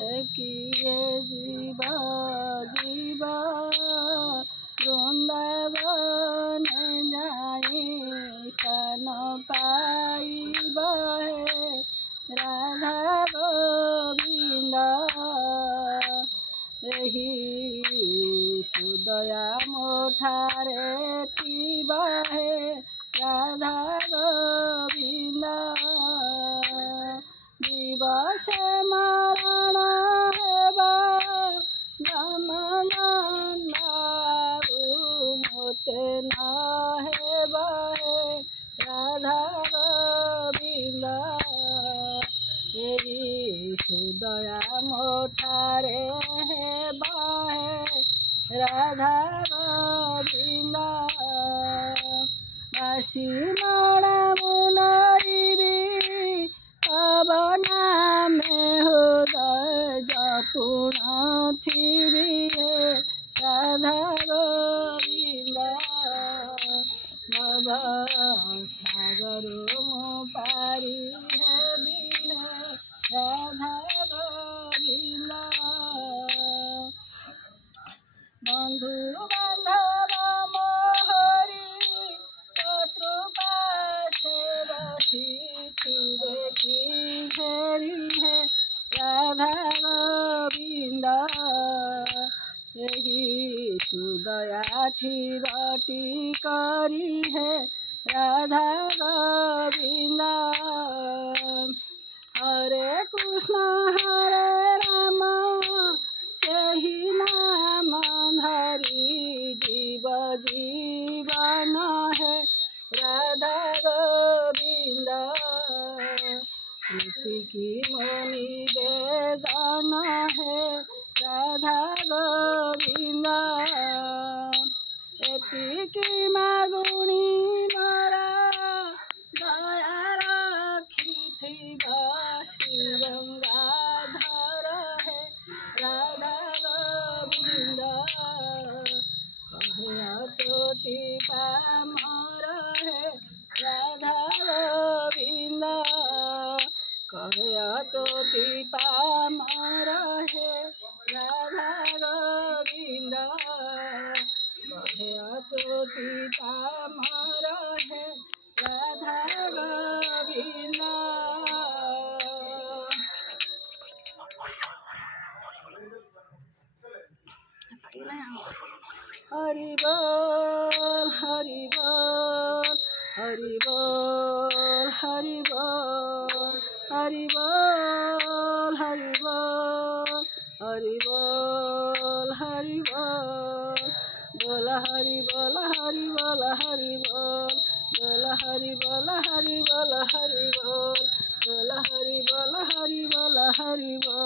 किए जीवा जीवा वृंदावन जाए कान पाइब राधा गोविंद एही सुदया मोठारे थिबा राधा गोविंद दिवस मरण हेबा मोते न हेबा राधा गोविंद एही सुदया मोठारे हेबा राधा गोविंद बासी मड़ा मुनरी पवना में हृदय जपुण थिबी राधा गोविंद नव सागर पारी हेबी राधा गोविंद बंधु बांधव मोहरी शत्रुपाशे बसिथिबे की घेरी राधा गोविंद एही सुदया थिरटी करी राधा गोविंद हरे कृष्ण हरे राम सेही नाम धरी जीव जीवन राधा गोविंद की मणि वेदन राधा गोविंद एतिकी मागुणी मरा दया रखिथिबा श्री गंगाधर राधा गोविंद कहे अचोति पामर राधा गोविंद कहे अचोति पामर राधा गोविंद कहे अचोति पामर राधा गोविंद हरि बोल हरि बोल हरि बोल हरि बोल हरि बोल हरि बोल हरि बोल हरि बोल बोल हरि बोल हरि बोल हरि बोल बोल हरि बोल हरि बोल हरि बोल बोल हरि बोल हरि बोल हरि बोल